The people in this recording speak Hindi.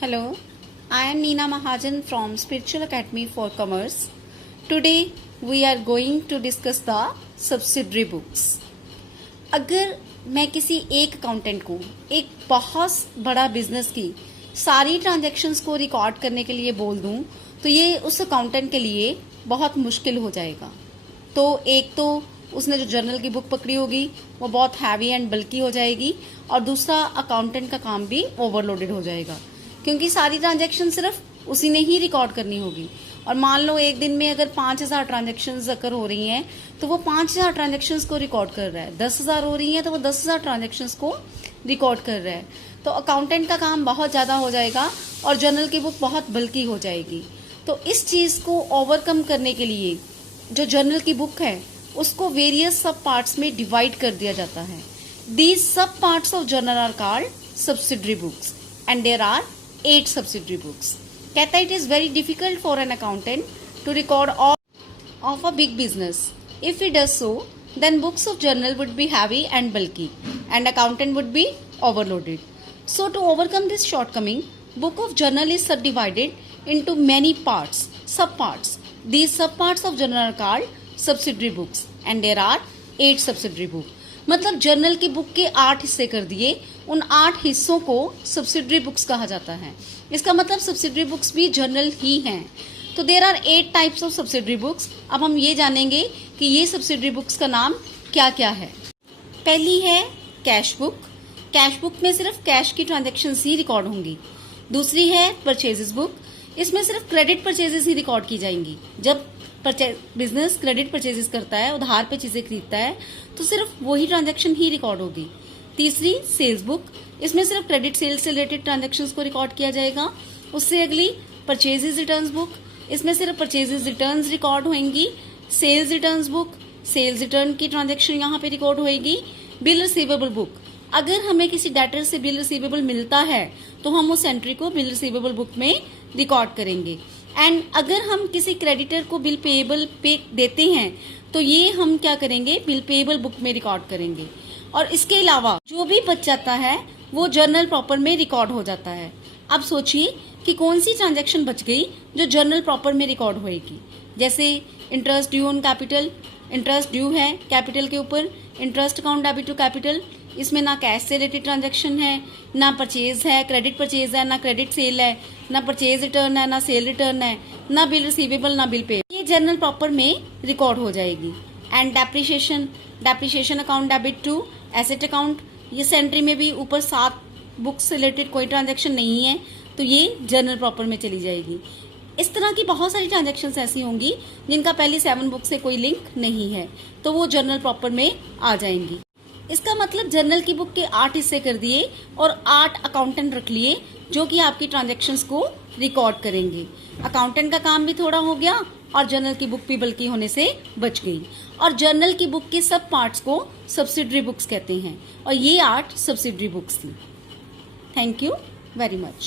Hello, I am Neena Mahajan from Spiritual Academy for Commerce. Today we are going to discuss the subsidiary books. अगर मैं किसी एक अकाउंटेंट को एक बहुत बड़ा बिजनेस की सारी ट्रांजैक्शंस को रिकॉर्ड करने के लिए बोल दूं तो ये उस अकाउंटेंट के लिए बहुत मुश्किल हो जाएगा। तो एक तो उसने जो जर्नल की बुक पकड़ी होगी वो बहुत हैवी एंड बल्की हो जाएगी और दूसरा अकाउंटेंट का काम भी ओवरलोडेड हो जाएगा क्योंकि सारी ट्रांजैक्शन सिर्फ उसी ने ही रिकॉर्ड करनी होगी। और मान लो एक दिन में अगर 5000 ट्रांजैक्शंस अगर हो रही हैं तो वो 5000 ट्रांजैक्शंस को रिकॉर्ड कर रहा है। 10,000 हो रही हैं तो वो 10,000 ट्रांजैक्शंस को रिकॉर्ड कर रहा है। तो अकाउंटेंट का काम बहुत ज्यादा हो जाएगा और जर्नल की बुक बहुत बल्कि हो जाएगी। तो इस चीज को ओवरकम करने के लिए जो जर्नल की बुक है उसको वेरियस सब पार्ट्स में डिवाइड कर दिया जाता है। These sub parts of journal are called subsidiary books and there are 8 subsidiary books. कहता है it is very difficult for an accountant to record all of a big business. If he does so, then books of journal would be heavy and bulky, and accountant would be overloaded. So to overcome this shortcoming, book of journal is subdivided into many parts, subparts. These subparts of journal are called subsidiary books, and there are 8 subsidiary books. मतलब जर्नल की बुक के 8 हिस्से कर दिए, उन 8 हिस्सों को सब्सिडरी बुक्स कहा जाता है। इसका मतलब सब्सिडरी बुक्स भी जर्नल ही हैं। तो there are 8 types of subsidiary books. अब हम ये जानेंगे कि ये सब्सिडरी बुक्स का नाम क्या क्या है। पहली है कैश बुक। कैश बुक में सिर्फ कैश की ट्रांजेक्शन्स ही रिकॉर्ड होंगी। दूसरी है परचेजेस बुक। इसमें सिर्फ क्रेडिट परचेजेस ही रिकॉर्ड की जाएंगी। जब बिजनेस क्रेडिट परचेजेस करता है, उधार पे चीजें खरीदता है, तो सिर्फ वही ट्रांजैक्शन ही रिकॉर्ड होगी। तीसरी सेल्स बुक। इसमें सिर्फ क्रेडिट सेल्स से रिलेटेड ट्रांजैक्शंस को रिकॉर्ड किया जाएगा। उससे अगली परचेजेस रिटर्न्स बुक। इसमें सिर्फ परचेजेस रिटर्न्स रिकॉर्ड होंगी। Sales returns book, sales return की ट्रांजैक्शन यहाँ पे रिकॉर्ड होगी। Bill receivable book. अगर हमें किसी डेटर से बिल रिसीवेबल मिलता है तो हम उस एंट्री को बिल रिसीवेबल बुक में रिकॉर्ड करेंगे। एंड अगर हम किसी क्रेडिटर को बिल पेएबल पे देते हैं तो ये हम क्या करेंगे, बिल पेएबल बुक में रिकॉर्ड करेंगे। और इसके अलावा जो भी बच जाता है वो जर्नल प्रॉपर में रिकॉर्ड हो जाता है। अब सोचिए कि कौन सी ट्रांजैक्शन बच गई जो जर्नल प्रॉपर में रिकॉर्ड होएगी। जैसे interest due on capital, interest due है कैपिटल के ऊपर, interest account debit to capital. इसमें ना कैश से रिलेटेड ट्रांजैक्शन है, ना परचेज है, क्रेडिट परचेज है, ना क्रेडिट सेल है, ना परचेज रिटर्न है, ना सेल रिटर्न है, ना बिल रिसीवेबल, ना बिल पे। ये जर्नल प्रॉपर में रिकॉर्ड हो जाएगी। And depreciation, depreciation account debit to asset account. इस एंट्री में भी ऊपर 7 बुक्स से रिलेटेड कोई ट्रांजैक्शन नहीं है तो ये जर्नल प्रॉपर में चली जाएगी। इस तरह की बहुत सारी ट्रांजैक्शंस ऐसी होंगी जिनका पहले 7 बुक से कोई लिंक नहीं है तो वो जर्नल प्रॉपर में आ जाएंगी। इसका मतलब जर्नल की बुक के 8 हिस्से कर दिए और 8 अकाउंटेंट रख लिए जो कि आपकी ट्रांजैक्शंस को रिकॉर्ड करेंगे। अकाउंटेंट का काम भी थोड़ा हो गया और जर्नल की बुक भी बल्कि होने से बच गई। और जर्नल की बुक के सब पार्ट्स को सब्सिडरी बुक्स कहते हैं और ये 8 सब्सिडरी बुक्स थी। Thank you very much.